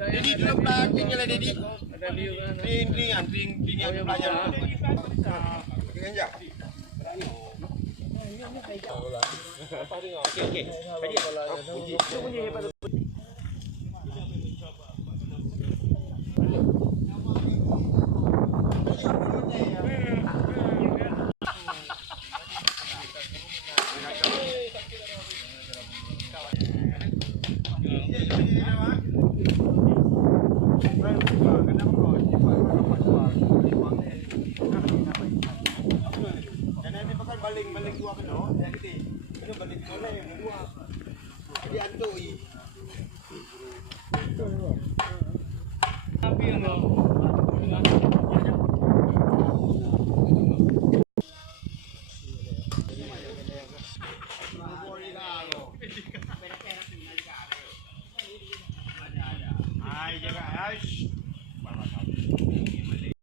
Daddy tu nampak tinggal Daddy. Ring yang pelajar. Dengan jap. Okey. Balik dua kena, jadi kita balik boleh dua. Jadi antuk ni. Tapi yang Hai, jaga.